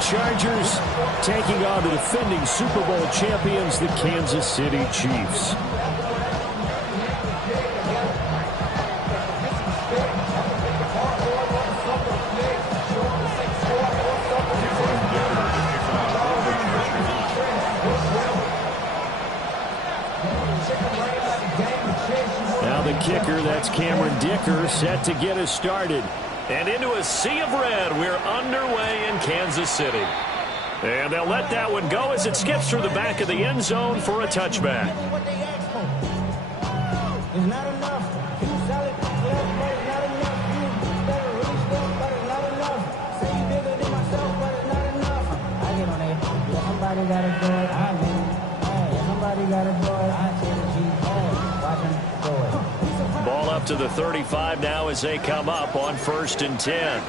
Chargers taking on the defending Super Bowl champions, the Kansas City Chiefs. Now the kicker, that's Cameron Dicker, set to get us started. And into a sea of red, we're underway in Kansas City. And they'll let that one go as it skips through the back of the end zone for a touchback. Ball up to the 35 now as they come up on 1st and 10.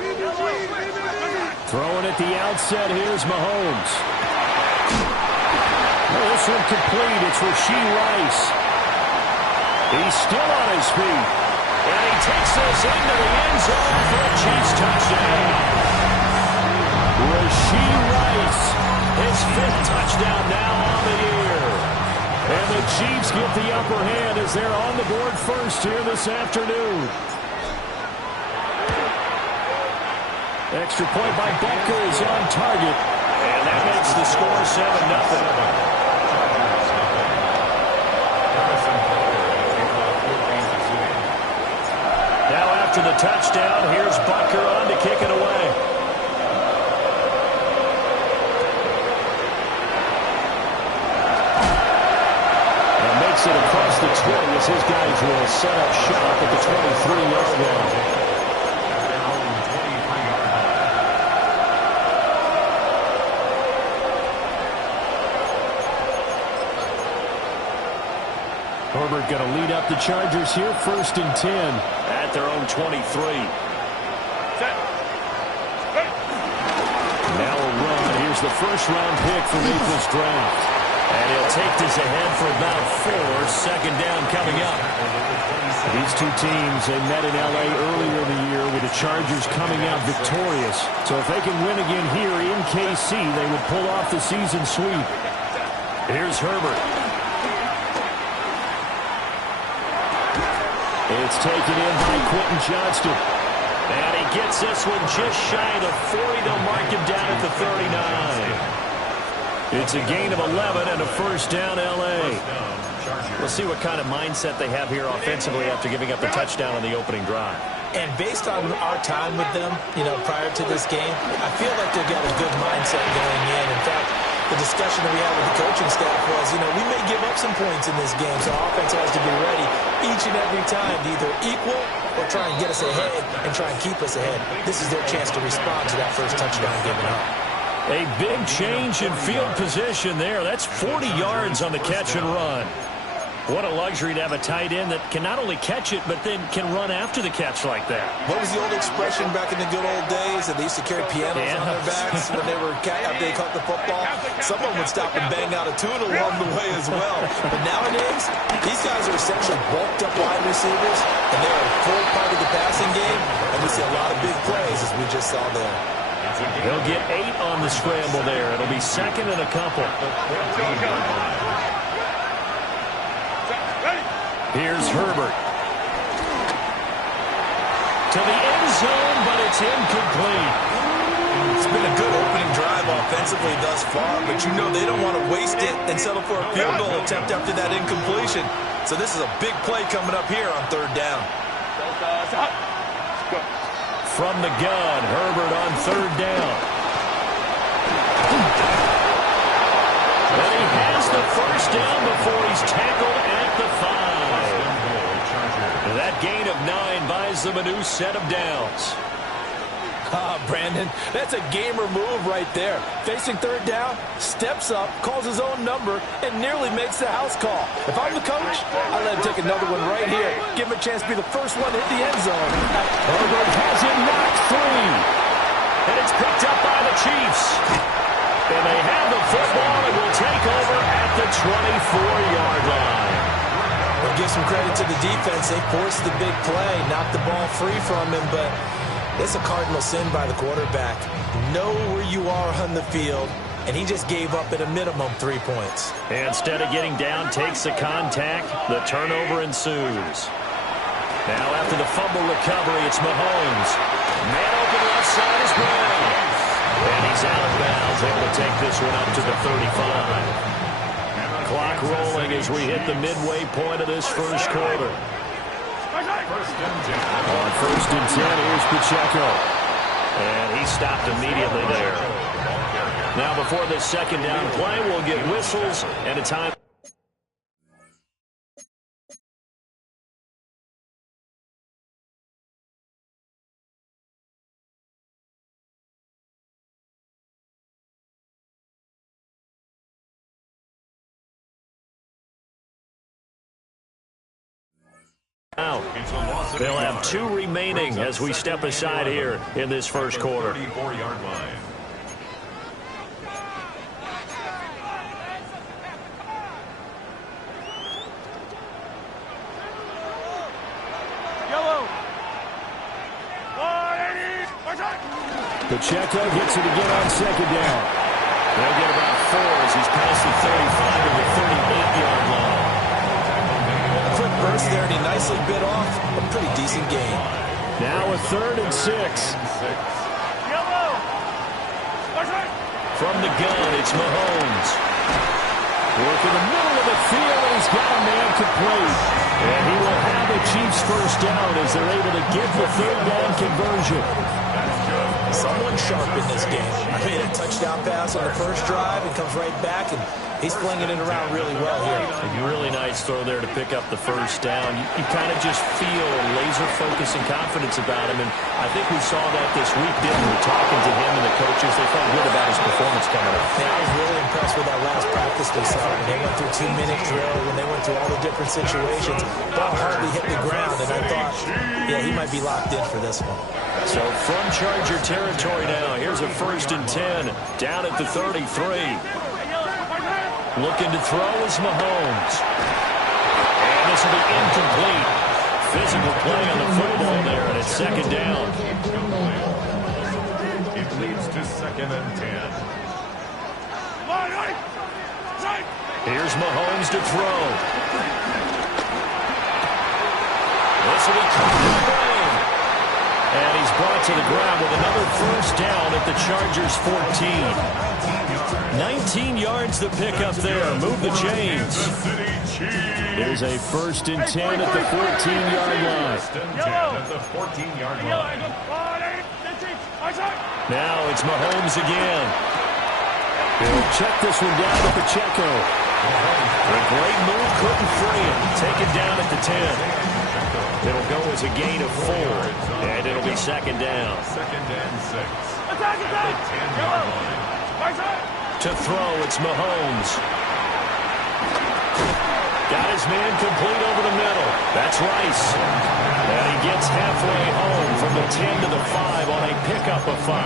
Throwing at the outset, here's Mahomes. This one complete, it's Rashee Rice. He's still on his feet. And he takes this into the end zone for a Chiefs touchdown. Rashee Rice, his 5th touchdown now on the year. And the Chiefs get the upper hand as they're on the board first here this afternoon. Extra point by Becker is on target. And that makes the score 7-0. Now after the touchdown, here's Butker on to kick it away. And makes it across the 20 as his guys will set up shop at the 23-yard line. Herbert going to lead up the Chargers here, 1st and 10. At their own 23. Now a run. Here's the first-round pick from April's draft. And he'll take this ahead for about 4. 2nd down coming up. These two teams, they met in L.A. earlier in the year with the Chargers coming out victorious. So if they can win again here in KC, they would pull off the season sweep. Here's Herbert. It's taken in by Quentin Johnston. And he gets this one just shy of the 40. They'll mark him down at the 39. It's a gain of 11 and a first down L.A. We'll see what kind of mindset they have here offensively after giving up the touchdown on the opening drive. And based on our time with them, prior to this game, I feel like they've got a good mindset going in. In fact, the discussion that we had with the coaching staff was, we may give up some points in this game, so our offense has to be ready each and every time to either equal or try and get us ahead and try and keep us ahead. This is their chance to respond to that first touchdown given up. A big change in field position there. That's 40 yards on the catch and run. What a luxury to have a tight end that can not only catch it, but then can run after the catch like that. What was the old expression back in the good old days that they used to carry pianos on their backs when they caught the football? Someone would stop and bang out a tune along the way as well. But nowadays, these guys are essentially bulked up wide receivers, and they are a full part of the passing game, and we see a lot of big plays as we just saw there. They'll get 8 on the scramble there. It'll be 2nd and a couple. Here's Herbert. To the end zone, but it's incomplete. It's been a good opening drive offensively thus far, but they don't want to waste it and settle for a field goal attempt after that incompletion. So this is a big play coming up here on 3rd down. From the gun, Herbert on 3rd down. And he has the first down before he's tackled at the 5. That gain of 9 buys them a new set of downs. Brandon, that's a gamer move right there. Facing 3rd down, steps up, calls his own number, and nearly makes the house call. If I'm the coach, I let him take another one right here. Give him a chance to be the first one to hit the end zone. Herbert has it knocked free. And it's picked up by the Chiefs. And they have the football and will take over at the 24-yard line. We'll give some credit to the defense. They forced the big play, knocked the ball free from him, but It's a cardinal sin by the quarterback. Know where you are on the field, and he just gave up at a minimum 3 points. Instead of getting down, takes the contact. The turnover ensues. Now after the fumble recovery, it's Mahomes. Man open left side is Brown. And he's out of bounds, able to take this one up to the 35. Clock rolling as we hit the midway point of this first quarter. On 1st and 10, here's Pacheco. And he stopped immediately there. Now before this second down play, we'll get whistles and a time. They'll have 2 remaining as we step aside here in this first quarter. 34-yard line. Pacheco gets it again on 2nd down. They'll get about 4 as he's past the 35 to the 38-yard line. Quick burst there, and he nicely bit off a pretty decent gain. Now a 3rd and 6. From the gun, it's Mahomes. Work in the middle of the field, and he's got a man complete. And he will have the Chiefs first down as they're able to get the 3rd down conversion. Someone sharp in this game. I made a touchdown pass on the first drive and comes right back, and he's flinging it around really well here. A really nice throw there to pick up the first down. You kind of just feel a laser focus and confidence about him, and I think we saw that this week, didn't we? Talking to him and the coaches, they felt good about his performance coming up. Yeah, I was really impressed with that last practice they saw. When they went through 2-minute drill, when they went through all the different situations, ball hardly hit the ground, and I thought, yeah, he might be locked in for this one. So from Charger territory now, here's a 1st and 10 down at the 33. Looking to throw is Mahomes. And this will be incomplete. Physical play on the football there, and it's 2nd down. It leads to 2nd and 10. Here's Mahomes to throw. This will be caught in the brain. And he's brought to the ground with another first down at the Chargers' 14. 19 yards the pickup there. Move the chains. There's a 1st and 10 at the 14-yard line. At the 14-yard line. Now it's Mahomes again. He'll check this one down to Pacheco. A great move, couldn't free him. Taken down at the 10. It'll go as a gain of 4, and it'll be 2nd down. 2nd and 6. At the 10-yard line. To throw, it's Mahomes. Got his man complete over the middle. That's Rice. And he gets halfway home from the 10 to the 5 on a pickup of 5.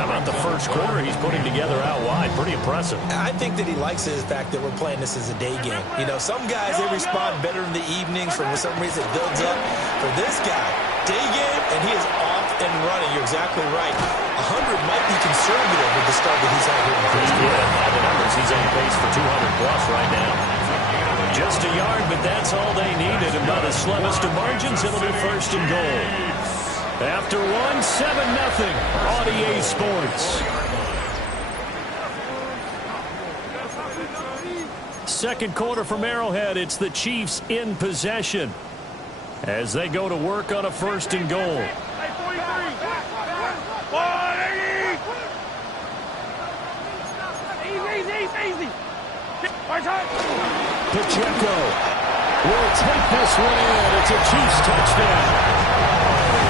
How about the first quarter he's putting together out wide? Pretty impressive. I think that he likes the fact that we're playing this as a day game. You know, some guys, they respond better in the evenings. For some reason, it builds up. For this guy, day game, and he is off and running. You're exactly right. 100 might be conservative with the start that he's had here in the first quarter. Yeah, by the numbers, he's on pace for 200-plus right now. Just a yard, but that's all they needed. And by the slimmest of margins, it'll be 1st and goal. After 1, 7-0 on EA Sports. Second quarter from Arrowhead. It's the Chiefs in possession as they go to work on a 1st and goal. Pacheco will take this one in. It's a Chiefs touchdown.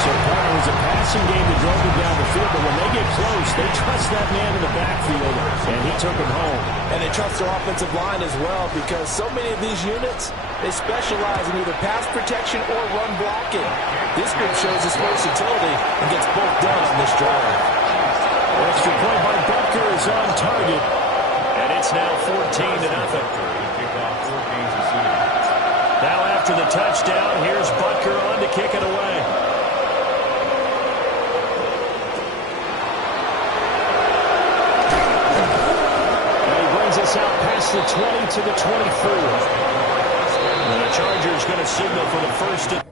So part of it was a passing game that drove him down the field, but when they get close, they trust that man in the backfield, and he took him home. And they trust their offensive line as well, because so many of these units, they specialize in either pass protection or run blocking. This group shows its versatility and gets both done on this drive. Extra point by Butker is on target. And it's now 14-0. Now after the touchdown, here's Butker on to kick it away. past the 20 to the 24. And the Chargers going to signal for the first.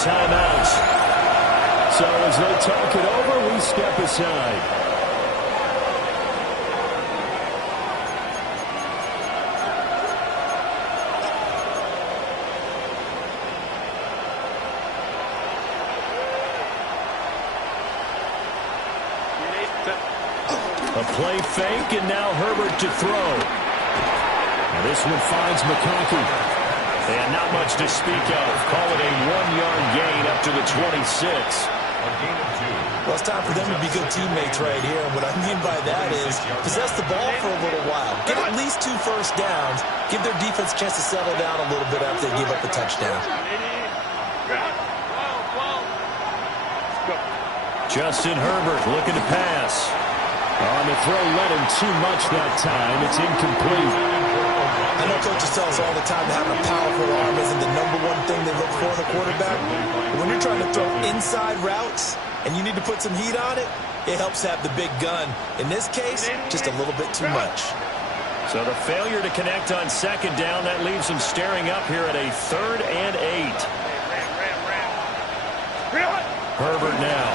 Timeouts. So as they talk it over, we step aside. A play fake, and now Herbert to throw. Now this one finds McConkey. And not much to speak of. Call it a 1-yard gain up to the 26. Well, it's time for them to be good teammates right here. And what I mean by that is possess the ball for a little while. Get at least 2 first downs. Give their defense a chance to settle down a little bit after they give up a touchdown. Justin Herbert looking to pass. On the throw, let him too much that time. It's incomplete. I know coaches tell us all the time that having a powerful arm isn't the #1 thing they look for in a quarterback. But when you're trying to throw inside routes and you need to put some heat on it, it helps have the big gun. In this case, just a little bit too much. So the failure to connect on second down, that leaves him staring up here at a 3rd and 8. Herbert now.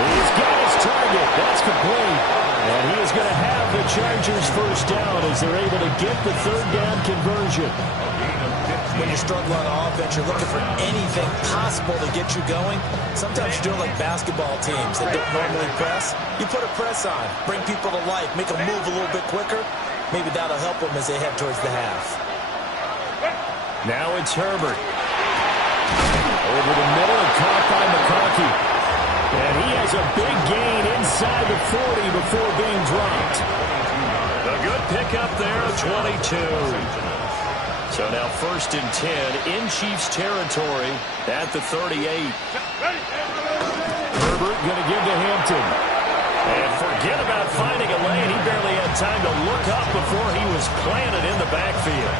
He's got his target. That's complete. And he is going to have the Chargers first down as they're able to get the 3rd down conversion. When you struggle on offense, you're looking for anything possible to get you going. Sometimes you're doing like basketball teams that don't normally press. You put a press on, bring people to life, make them move a little bit quicker. Maybe that'll help them as they head towards the half. Now it's Herbert. Over the middle and caught by McConkey. And he has a big gain inside the 40 before being dropped. A good pickup there, 22. So now 1st and 10 in Chiefs territory at the 38. Herbert going to give to Hampton. And forget about finding a lane. He barely had time to look up before he was planted in the backfield.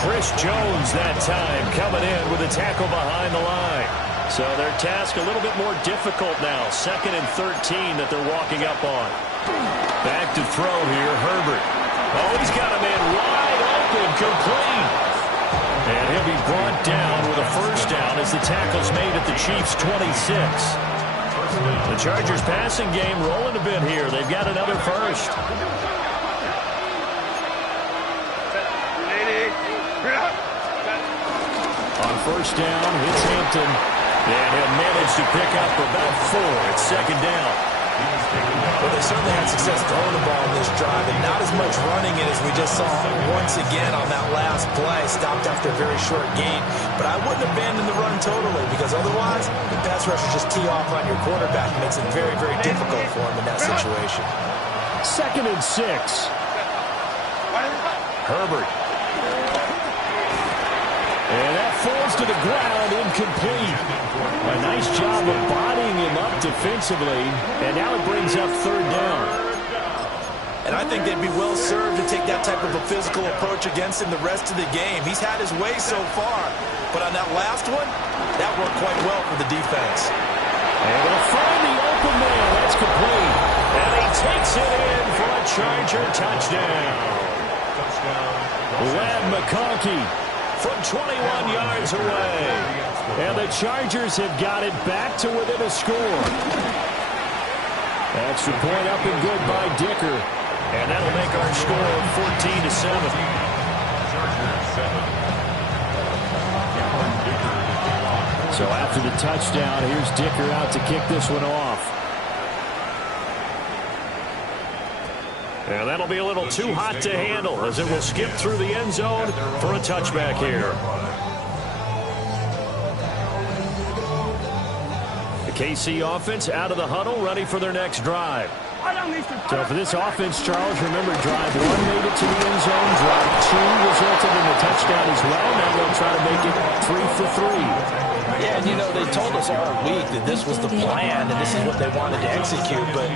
Chris Jones that time coming in with a tackle behind the line. So their task a little bit more difficult now. 2nd and 13 that they're walking up on. Back to throw here, Herbert. Oh, he's got a man wide open, complete. And he'll be brought down with a first down as the tackle's made at the Chiefs' 26. The Chargers passing game rolling a bit here. They've got another first. On first down, it's Hampton. And he'll manage to pick up about 4 at 2nd down. Well, they certainly had success throwing the ball in this drive, and not as much running it as we just saw once again on that last play. Stopped after a very short gain. But I wouldn't abandon the run totally, because otherwise, the pass rushers just tee off on your quarterback. It makes it very, very difficult for him in that situation. 2nd and 6. Herbert. And that falls to the ground, incomplete. A nice job of bodying him up defensively, and now it brings up 3rd down. And I think they'd be well served to take that type of a physical approach against him the rest of the game. He's had his way so far, but on that last one, that worked quite well for the defense. And they'll find the open man. That's complete. And he takes it in for a Charger touchdown. Lad McConkey from 21 yards away. And the Chargers have got it back to within a score. Extra point up and good by Dicker. And that'll make our score 14-7. So after the touchdown, here's Dicker out to kick this one off. And that'll be a little too hot to handle as it will skip through the end zone for a touchback here. The KC offense out of the huddle, ready for their next drive. So for this offense, Charles, remember drive 1 made it to the end zone. Drive 2 resulted in a touchdown as well. Now they'll try to make it 3 for 3. Yeah, and you know, they told us all week that this was the plan and this is what they wanted to execute, but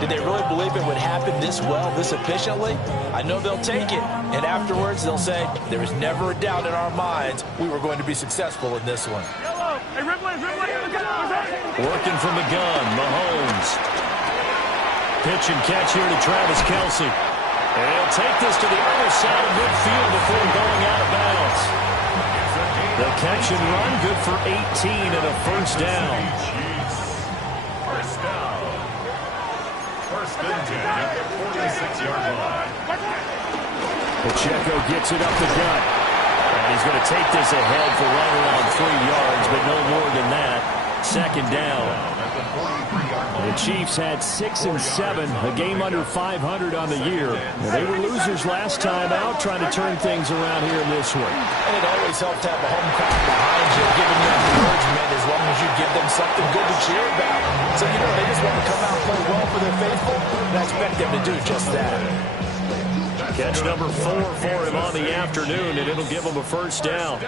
did they really believe it would happen this well, this efficiently? I know they'll take it, and afterwards they'll say, there was never a doubt in our minds we were going to be successful in this one. Working from the gun, Mahomes. Pitch and catch here to Travis Kelce. And he'll take this to the other side of midfield before going out of bounds. The catch and run, good for 18 and a first down. First down. First and 10 at the 46-yard line. Pacheco gets it up the gut. And he's going to take this ahead for right around 3 yards, but no more than that. Second down. The Chiefs had 6 and 7, a game under 500 on the year. They were losers last time out, trying to turn things around here in this one. And it always helps to have a home crowd behind you, giving you encouragement as long as you give them something good to cheer about. So, you know, they just want to come out and play well for their faithful, and I expect them to do just that. Catch number 4 for him on the afternoon, and it'll give him a first down.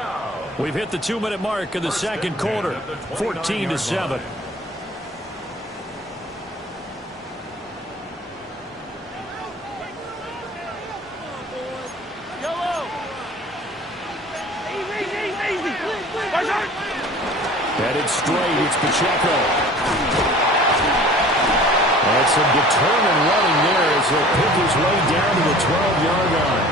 We've hit the 2-minute mark in the second quarter, 14-7. Headed straight, it's Pacheco. And some determined running there as he'll pick his way down to the 12-yard line.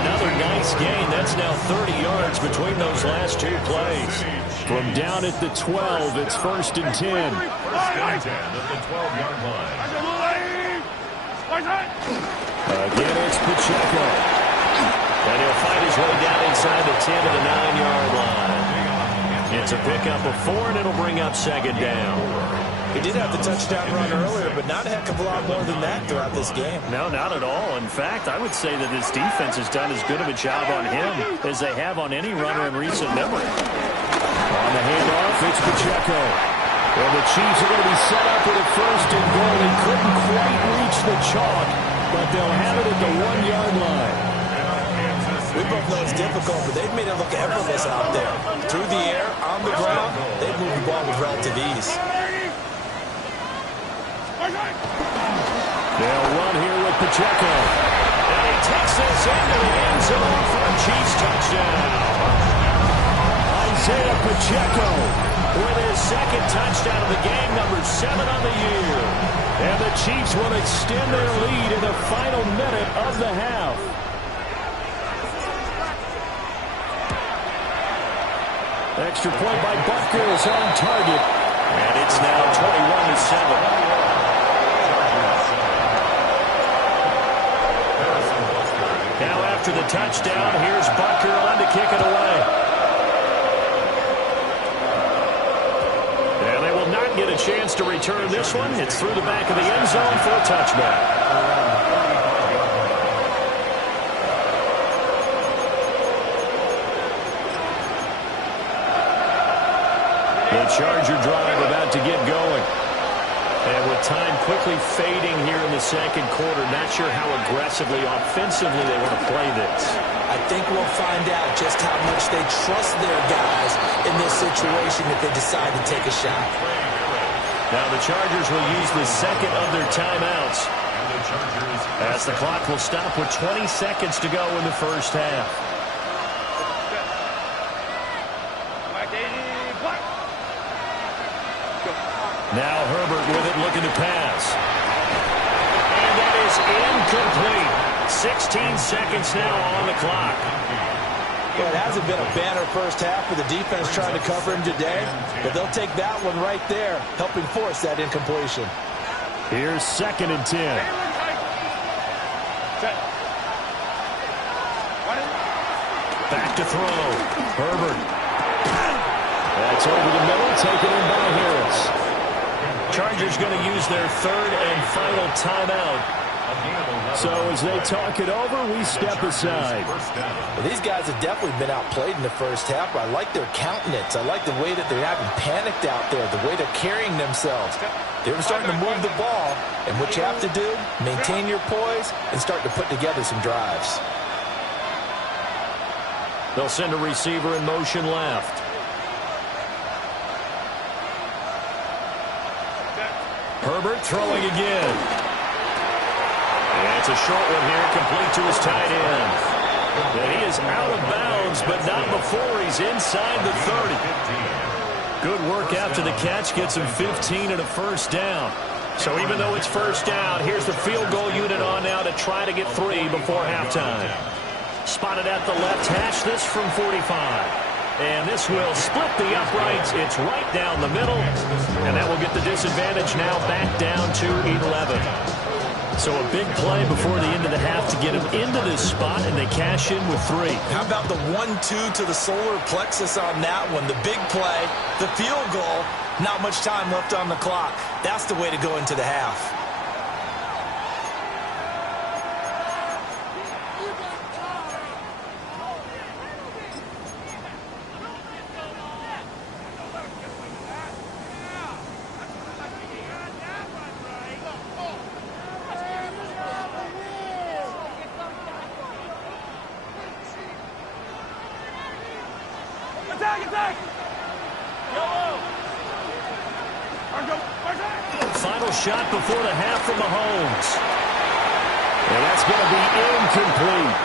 Another nice gain. That's now 30 yards between those last 2 plays. From down at the 12, it's first and 10. First and 10 at the 12-yard line. Again, it's Pacheco. And he'll find his way down inside the 10 to the 9-yard line. It's a pickup of 4, and it'll bring up second down. He did have the touchdown run earlier, but not a heck of a lot more than that throughout this game. No, not at all. In fact, I would say that this defense has done as good of a job on him as they have on any runner in recent memory. On the handoff, it's Pacheco. And the Chiefs are going to be set up with a first and goal. They couldn't quite reach the chalk, but they'll have it at the 1-yard line. We both know it's difficult, but they've made it look effortless out there. Through the air, on the ground, they've moved the ball with relative ease. They'll run here with Pacheco. And he takes this into the end zone for a Chiefs touchdown. Isaiah Pacheco With his second touchdown of the game, number 7 on the year. And the Chiefs will extend their lead in the final minute of the half. Extra point by Butker is on target. And it's now 21-7. Now after the touchdown, here's Butker on to kick it away. And they will not get a chance to return this one. It's through the back of the end zone for a touchback. The Charger drive about to get going. And with time quickly fading here in the second quarter, not sure how aggressively, offensively they want to play this. I think we'll find out just how much they trust their guys in this situation if they decide to take a shot. Now the Chargers will use the second of their timeouts as the clock will stop with 20 seconds to go in the first half. Now Herbert with it, looking to pass. And that is incomplete. 16 seconds now on the clock. Well, it hasn't been a banner first half for the defense trying to cover him today, but they'll take that one right there, helping force that incompletion. Here's second and 10. Back to throw. Herbert. That's over the middle, taken in by Harris. Chargers going to use their third and final timeout So as they talk it over, we step aside. Well, these guys have definitely been outplayed in the first half. I like their countenance. I like the way that they haven't panicked out there, the way they're carrying themselves. They're starting to move the ball, and what you have to do, maintain your poise and start to put together some drives. They'll send a receiver in motion left. Herbert throwing again. And it's a short one here, complete to his tight end. And he is out of bounds, but not before he's inside the 30. Good work after the catch, gets him 15 and a first down. So even though it's first down, here's the field goal unit on now to try to get 3 before halftime. Spotted at the left hash, this from 45. And this will split the uprights. It's right down the middle. And that will get the disadvantage now back down to 11. So a big play before the end of the half to get him into this spot, and they cash in with 3. How about the 1-2 to the solar plexus on that one? The big play, the field goal, not much time left on the clock. That's the way to go into the half. Final shot before the half from Mahomes. And that's going to be incomplete.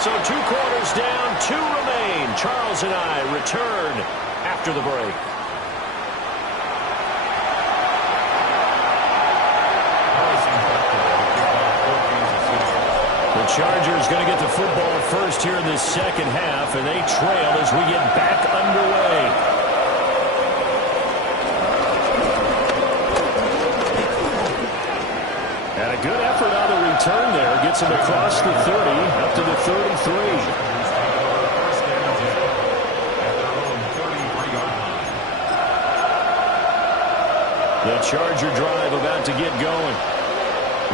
So 2 quarters down, 2 remain. Charles and I return after the break. The Chargers going to get the football first here in this second half, and they trail as we get back underway. And a good effort on the return there. Gets him across the 30, up to the 33. The Charger drive about to get going.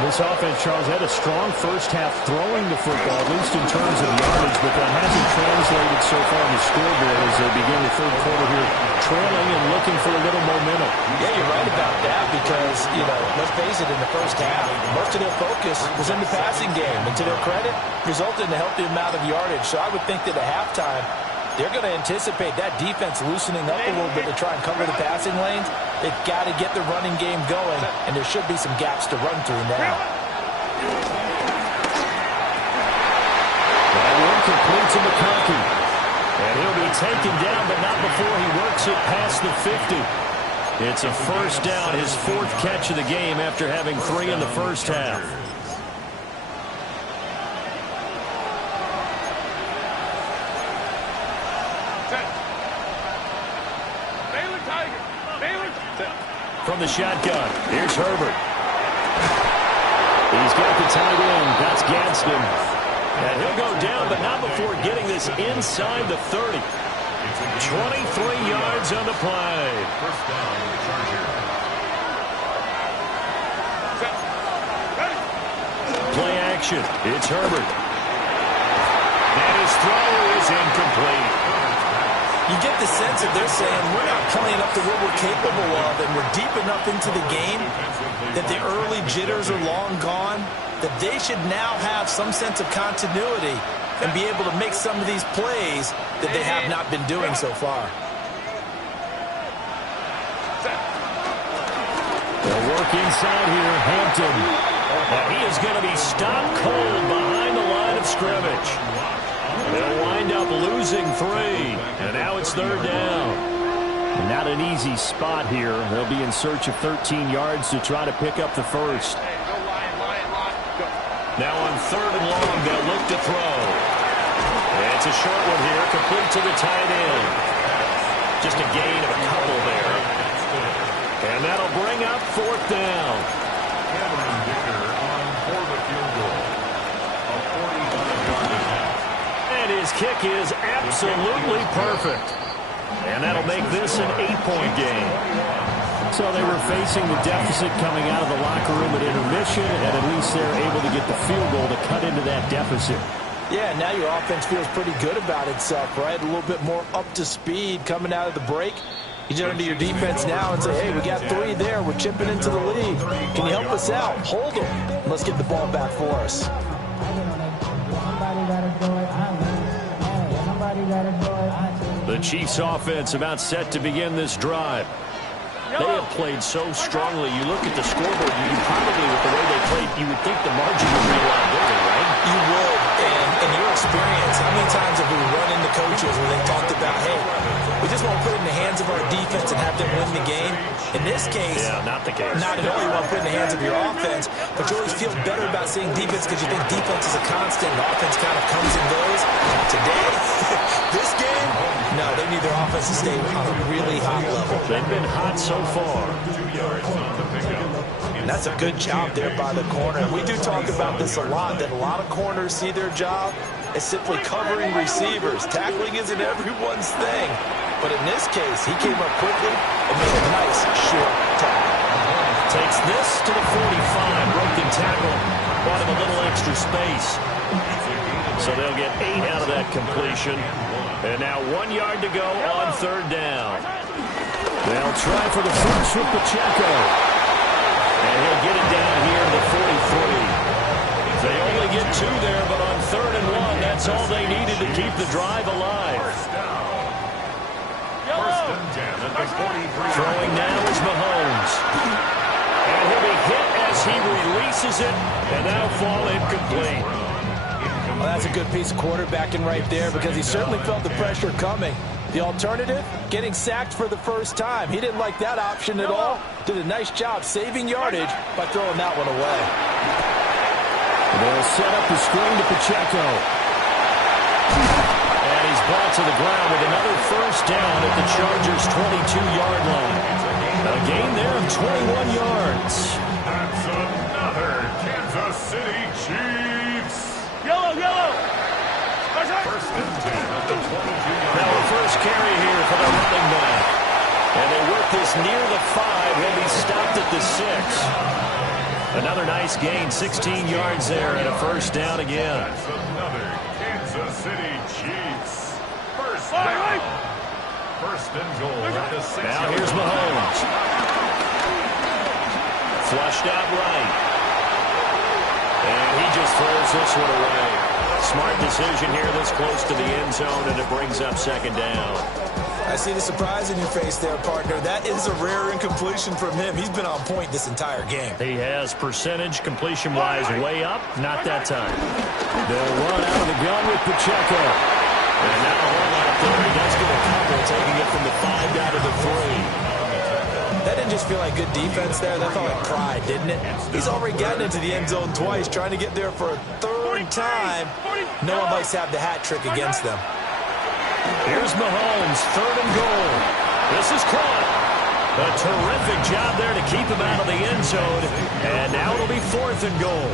This offense, Charles, had a strong first half throwing the football, at least in terms of yardage, but that hasn't translated so far on the scoreboard as they begin the third quarter here, trailing and looking for a little momentum. Yeah, you're right about that because, let's face it, in the first half, most of their focus was in the passing game. And to their credit, resulted in a healthy amount of yardage. So I would think that at halftime, they're going to anticipate that defense loosening up a little bit to try and cover the passing lanes. They've got to get the running game going, and there should be some gaps to run through now. That one complete to McConkey. And he'll be taken down, but not before he works it past the 50. It's a first down, his 4th catch of the game after having 3 in the first half. From the shotgun, here's Herbert. He's got the tight end. That's Gadsden. And he'll go down, but not before getting this inside the 30. 23 yards on the play. First down, Charger. Play action. It's Herbert. And his throw is incomplete. You get the sense that they're saying we're not playing up to what we're capable of, and we're deep enough into the game that the early jitters are long gone, that they should now have some sense of continuity and be able to make some of these plays that they have not been doing so far. They'll work inside here, Hampton. And he is going to be stopped cold behind the line of scrimmage. They'll wind up losing 3, and now it's 3rd down. Not an easy spot here. They'll be in search of 13 yards to try to pick up the first. Now on 3rd and long, they'll look to throw. It's a short one here, complete to the tight end. Just a gain of a couple there. And that'll bring up 4th down. Cameron Dicker on for the field goal. A 45-yard attempt. And his kick is absolutely perfect. And that'll make this an 8-point game. So they were facing the deficit coming out of the locker room at intermission, and at least they're able to get the field goal to cut into that deficit. Yeah, now your offense feels pretty good about itself, right? A little bit more up to speed coming out of the break. You turn to your defense now and say, hey, we got 3 there. We're chipping into the lead. Can you help us out? Hold them. Let's get the ball back for us. The Chiefs offense about set to begin this drive. They have played so strongly. You look at the scoreboard, you probably, with the way they played, you would think the margin would be a lot bigger, right? You would. And in your experience, how many times have we run into coaches where they talked about, hey, we just want to put it in the hands of our defense and have them win the game? In this case, yeah, not the case. Not at all. You want to put it in the hands of your offense, but you always feel better about seeing defense because you think defense is a constant. The offense kind of comes and goes. Today, this game, no, they need their offense to stay on a really hot level. They've been hot so far. And that's a good job there by the corner. And we do talk about this a lot, that a lot of corners see their job as simply covering receivers. Tackling isn't everyone's thing. But in this case, he came up quickly and made a nice short tackle. Takes this to the 45. Broken tackle. Bought him a little extra space. So they'll get 8 out of that completion. And now 1 yard to go on 3rd down. They'll try for the first with Pacheco. And he'll get it down here to the 43. They only get 2 there, but on 3rd and 1, that's all they needed to keep the drive alive. Throwing now is Mahomes. And he'll be hit as he releases it, and that'll fall incomplete. Well, that's a good piece of quarterbacking right there because he certainly felt the pressure coming. The alternative, getting sacked for the first time. He didn't like that option at all. Did a nice job saving yardage by throwing that one away. They'll set up the screen to Pacheco. And he's brought to the ground with another first down at the Chargers' 22-yard line. A gain there of 21 yards. That's another Kansas City Chiefs. Yellow. First and 10 at the 22-yard Now a first carry here for the running back. And they work this near the 5. He'll be stopped at the 6. Another nice gain, 16 yards there, and a first down again. That's another Kansas City Chiefs. First down. First and goal at the 6. Now here's Mahomes. Flushed out right. And he just throws this one away. Smart decision here this close to the end zone, and it brings up 2nd down. I see the surprise in your face there, partner. That is a rare incompletion from him. He's been on point this entire game. He has percentage completion-wise way up. Not that time. They'll run out of the gun with Pacheco. And now home out there. He does get a couple, taking it from the 5 down to the 3. That didn't just feel like good defense there. That felt like pride, didn't it? He's already gotten into the end zone twice, trying to get there for a 3rd time. No one likes to have the hat trick against them. Here's Mahomes, 3rd and goal. This is caught. A terrific job there to keep him out of the end zone. And now it'll be 4th and goal.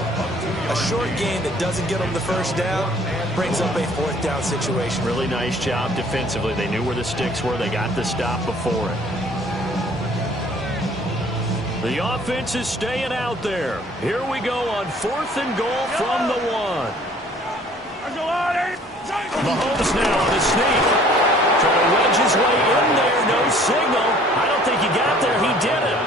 A short gain that doesn't get them the first down brings up a 4th down situation. Really nice job defensively. They knew where the sticks were. They got the stop before it. The offense is staying out there. Here we go on 4th and goal from the 1. Mahomes now on the sneak. Trying to wedge his way in there. No signal. I don't think he got there. He did it.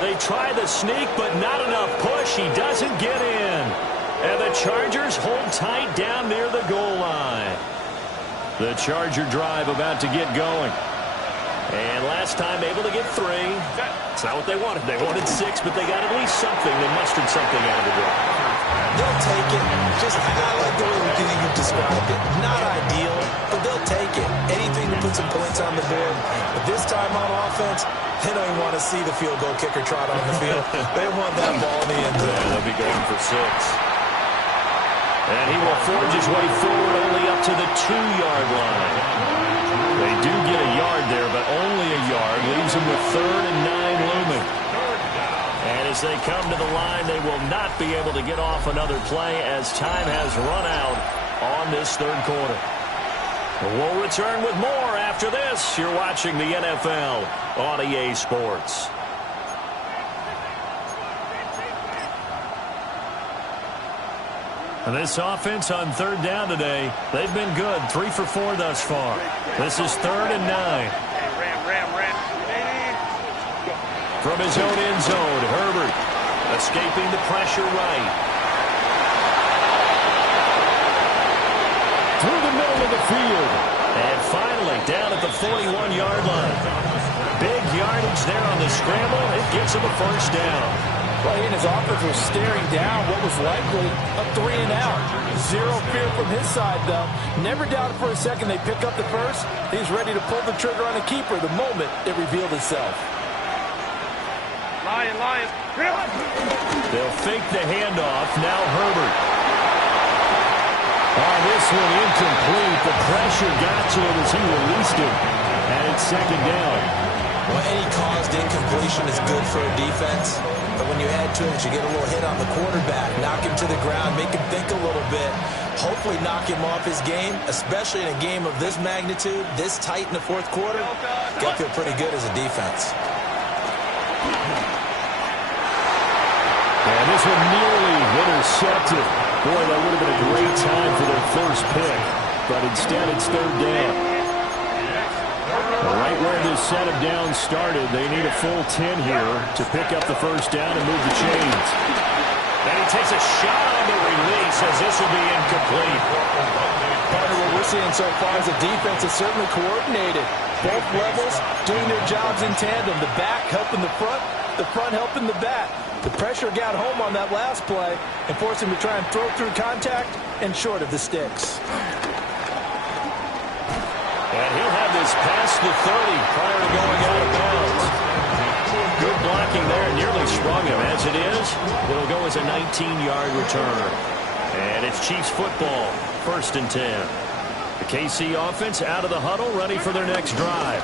They try the sneak, but not enough push. He doesn't get in. And the Chargers hold tight down near the goal line. The Charger drive about to get going. And last time able to get 3. It's not what they wanted. They wanted 6, but they got at least something. They mustered something out of the drive. They'll take it. Just, I like the way you've described it. Not ideal, but they'll take it. Anything to put some points on the board. But this time on offense, they don't even want to see the field goal kicker trot on the field. They want that ball in the end zone. Yeah, they'll be going for 6. And he will forge his way forward only up to the 2-yard line. They do get a yard there, but only a yard. Leaves him with 3rd and 9 looming. And as they come to the line, they will not be able to get off another play as time has run out on this 3rd quarter. We'll return with more after this. You're watching the NFL on EA Sports. And this offense on third down today, they've been good. 3 for 4 thus far. This is 3rd and 9. From his own end zone, Herbert escaping the pressure right. Through the middle of the field. And finally, down at the 41-yard line. Big yardage there on the scramble. It gets him a first down. Well, he and his offense was staring down what was likely a 3 and out. Zero fear from his side, though. Never doubted for a second they pick up the first. He's ready to pull the trigger on a keeper the moment it revealed itself. Lion. They'll fake the handoff. Now Herbert. Oh, this one incomplete. The pressure got to him as he released it. And it's 2nd down. Well, any caused incompletion is good for a defense. But when you add to it, you get a little hit on the quarterback, knock him to the ground, make him think a little bit, hopefully knock him off his game, especially in a game of this magnitude, this tight in the 4th quarter. Got to feel pretty good as a defense. And this one nearly intercepted. Boy, that would have been a great time for their first pick. But instead, it's 3rd down. Right where this set of downs started, they need a full 10 here to pick up the first down and move the chains. And he takes a shot on the release as this will be incomplete. Part of what we're seeing so far is the defense is certainly coordinated. Both levels doing their jobs in tandem. The back helping the front helping the back. The pressure got home on that last play and forced him to try and throw through contact and short of the sticks. And he'll have this past the 30 prior to going out of bounds. Good blocking there, nearly sprung him. As it is, it'll go as a 19-yard return. And it's Chiefs football, 1st and 10. The KC offense out of the huddle, ready for their next drive.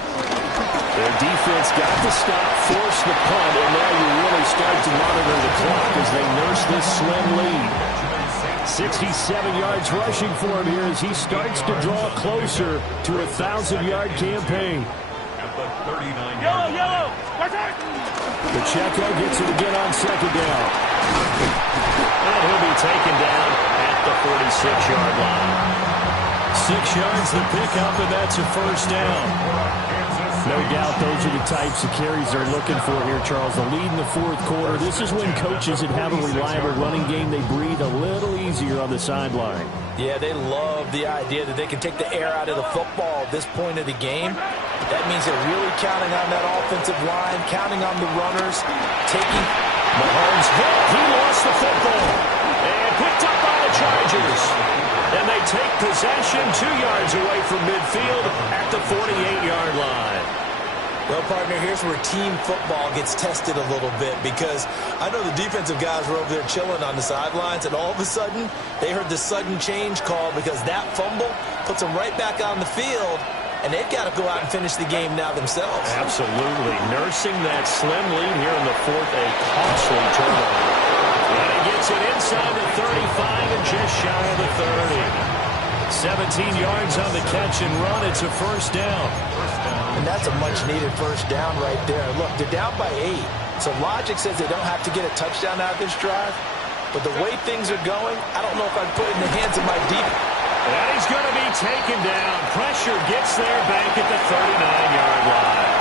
Their defense got the stop, forced the punt, and now you really start to monitor the clock as they nurse this slim lead. 67 yards rushing for him here as he starts to draw closer to a 1,000-yard campaign. Yellow. Pacheco gets it again on 2nd down. And he'll be taken down at the 46-yard line. 6 yards to pick up, and that's a first down. No doubt those are the types of carries they're looking for here, Charles. The lead in the 4th quarter. This is when coaches that have a reliable running game, they breathe a little easier on the sideline. Yeah, they love the idea that they can take the air out of the football at this point of the game. That means they're really counting on that offensive line, counting on the runners, taking Mahomes hit. He lost the football. And picked up by the Chargers. And they take possession 2 yards away from midfield at the 48-yard line. Well, partner, here's where team football gets tested a little bit because I know the defensive guys were over there chilling on the sidelines, and all of a sudden they heard the sudden change call because that fumble puts them right back on the field, and they've got to go out and finish the game now themselves. Absolutely. Nursing that slim lead here in the 4th, a costly turnover. And he gets it inside the 35 and just shy of the 30. 17 yards on the catch and run. It's a first down. And that's a much-needed first down right there. Look, they're down by 8. So logic says they don't have to get a touchdown out of this drive. But the way things are going, I don't know if I'd put it in the hands of my defense. And he's going to be taken down. Pressure gets there back at the 39-yard line.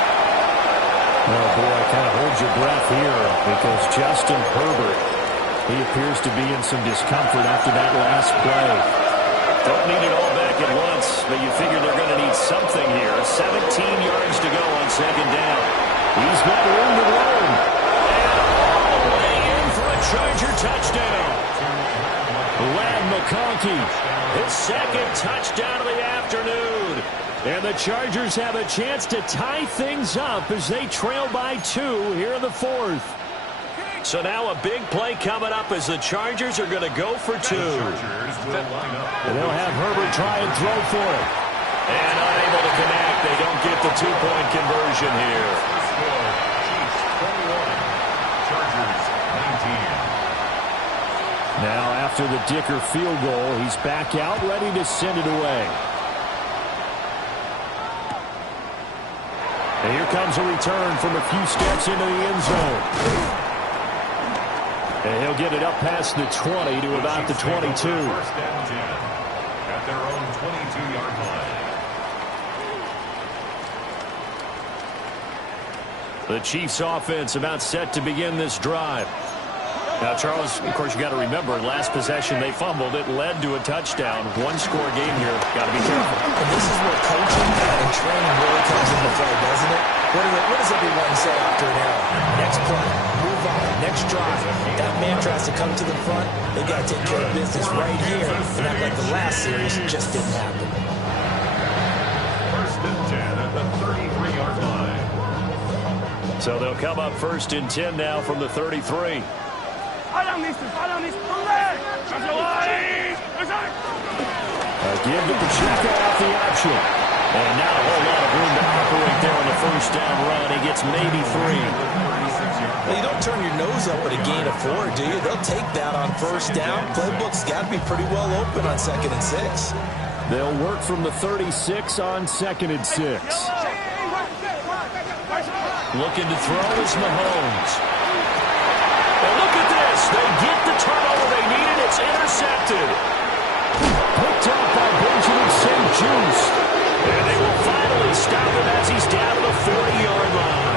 Oh, boy, kind of hold your breath here because Justin Herbert, he appears to be in some discomfort after that last play. Don't need it all back at once, but you figure they're going to need something here. 17 yards to go on 2nd down. He's got room to run. And all the way in for a Charger touchdown. Ladd McConkey, His 2nd touchdown of the afternoon. and the Chargers have a chance to tie things up as they trail by 2 here in the 4th. So now a big play coming up as the Chargers are going to go for 2. And they'll have Herbert try and throw for it. And unable to connect. They don't get the 2-point conversion here. Now after the Dicker field goal, he's back out, ready to send it away. And here comes a return from a few steps into the end zone. And he'll get it up past the 20 to about the 22. First and 10 at their own 22-yard line. The Chiefs offense about set to begin this drive. Now, Charles, of course, you got to remember, last possession they fumbled. It led to a touchdown. One-score game here. Got to be careful. And this is where coaching and training really comes into play, doesn't it? What does everyone say after an error? Next play, move on, next drive. That man tries to come to the front. They got to take care of business right here. And act like the last series just didn't happen. First and 10 at the 33-yard line. So they'll come up first and 10 now from the 33. Give to Pacheco off the option. And not a whole lot of room to operate there on the first down run. He gets maybe 3. Well, you don't turn your nose up at a gain of 4, do you? They'll take that on first down. Playbook's got to be pretty well open on 2nd and 6. They'll work from the 36 on 2nd and 6. Looking to throw is Mahomes. And look at this. They get the turnover they needed. It's intercepted. Picked up by Benjamin St-Juste. And they will finally stop him as he's down to the 40-yard line.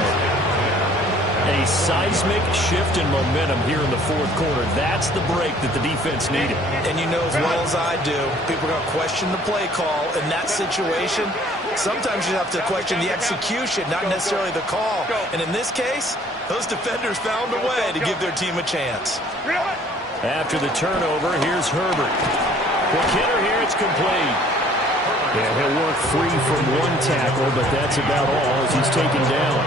A seismic shift in momentum here in the fourth quarter. That's the break that the defense needed. And you know as well as I do, people are going to question the play call in that situation. Sometimes you have to question the execution, not necessarily the call. And in this case, those defenders found a way to give their team a chance. After the turnover, here's Herbert. Quick hitter here, it's complete. Yeah, he'll work free from one tackle, but that's about all as he's taken down.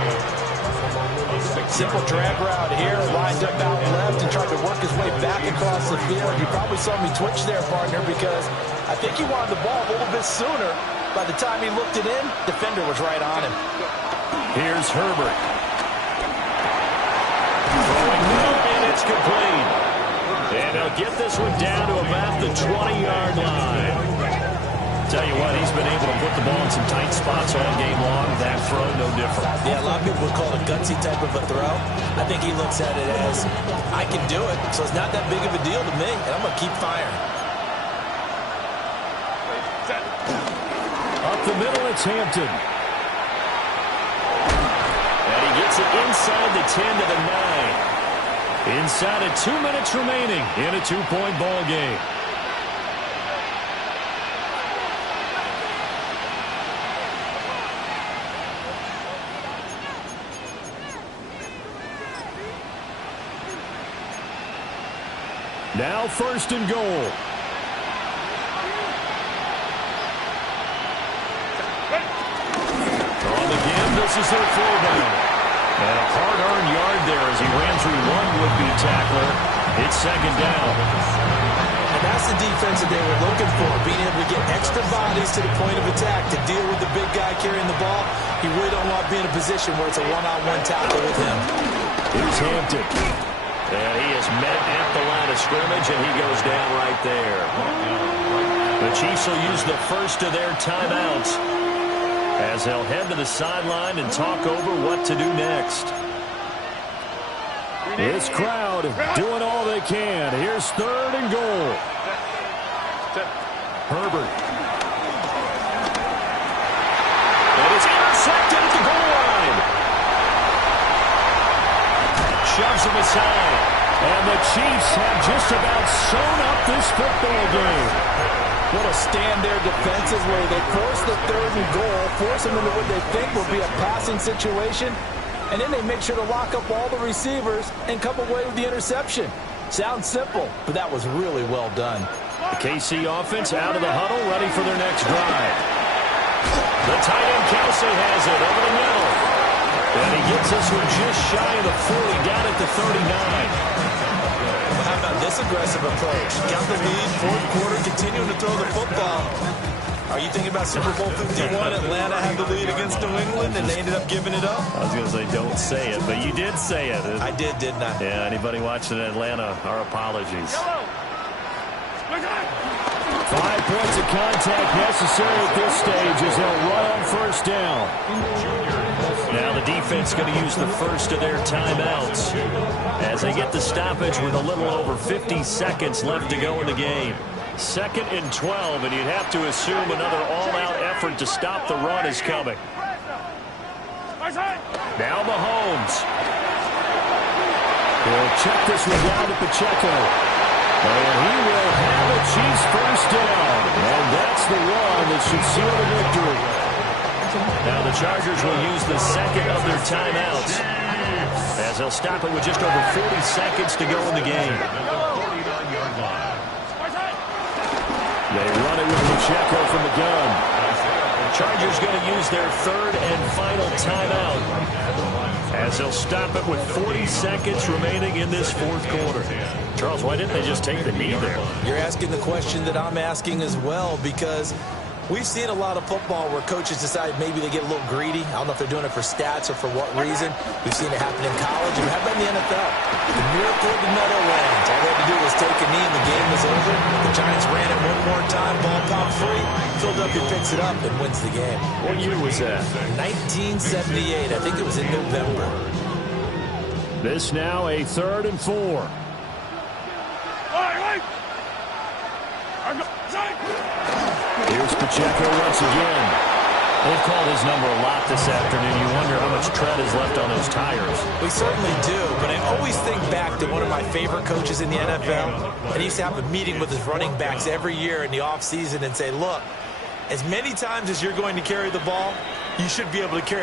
Simple drag route here, lined up out left and tried to work his way back across the field. You probably saw me twitch there, partner, because I think he wanted the ball a little bit sooner. By the time he looked it in, defender was right on him. Here's Herbert. Throwing down, and it's complete. And they'll get this one down to about the 20-yard line. Tell you what, he's been able to put the ball in some tight spots all game long. That throw, no different. Yeah, a lot of people would call it a gutsy type of a throw. I think he looks at it as, I can do it, so it's not that big of a deal to me, and I'm going to keep firing. Up the middle, it's Hampton. And he gets it inside the 10 to the 9. Inside of 2 minutes remaining in a 2-point ball game. Now 1st and goal. On the game, this is their fullback. And a hard-earned yard there as he ran through one would-be tackler. It's 2nd down. And that's the defense that they were looking for, being able to get extra bodies to the point of attack to deal with the big guy carrying the ball. You really don't want to be in a position where it's a one-on-one tackle with him. Here's Hampton. And he is met at the line of scrimmage, and he goes down right there. The Chiefs will use the first of their timeouts as they'll head to the sideline and talk over what to do next. This crowd doing all they can. Here's 3rd and goal. Herbert. And it's intercepted at the goal line. Shoves him aside. And the Chiefs have just about sewn up this football game. What a stand there defensively. They force the 3rd and goal, force them into what they think will be a passing situation, and then they make sure to lock up all the receivers and come away with the interception. Sounds simple, but that was really well done. The KC offense out of the huddle, ready for their next drive. The tight end Kelsey has it over the middle. And he gets this one just shy of the 40, down at the 39. How about this aggressive approach? Got the lead, 4th quarter, continuing to throw the football. Are you thinking about Super Bowl 51? Atlanta had the lead against New England, and they ended up giving it up? I was going to say, don't say it, but you did say it. I did, didn't I? Yeah, anybody watching Atlanta, our apologies. 5 points of contact necessary at this stage as they'll run on 1st down. Now the defense going to use the first of their timeouts as they get the stoppage with a little over 50 seconds left to go in the game. 2nd and 12, and you'd have to assume another all-out effort to stop the run is coming. Now Mahomes. He'll check this one down to Pacheco. And he will have a Chiefs first down. And that's the run that should seal the victory. Now the Chargers will use the second of their timeouts, as they'll stop it with just over 40 seconds to go in the game. They run it with Pacheco from the gun. Chargers going to use their 3rd and final timeout, as they'll stop it with 40 seconds remaining in this 4th quarter. Charles, why didn't they just take the knee there? You're asking the question that I'm asking as well, because we've seen a lot of football where coaches decide maybe they get a little greedy. I don't know if they're doing it for stats or for what reason. We've seen it happen in college, and how about in the NFL? The miracle of the Meadowlands. All they had to do was take a knee, and the game was over. The Giants ran it one more time, ball popped free. Philadelphia picks it up and wins the game. What year was that? 1978. I think it was in November. This now a 3rd and 4. Here's Pacheco once again. They've called his number a lot this afternoon. You wonder how much tread is left on those tires. We certainly do, but I always think back to one of my favorite coaches in the NFL, and he used to have a meeting with his running backs every year in the offseason and say, look, as many times as you're going to carry the ball, you should be able to carry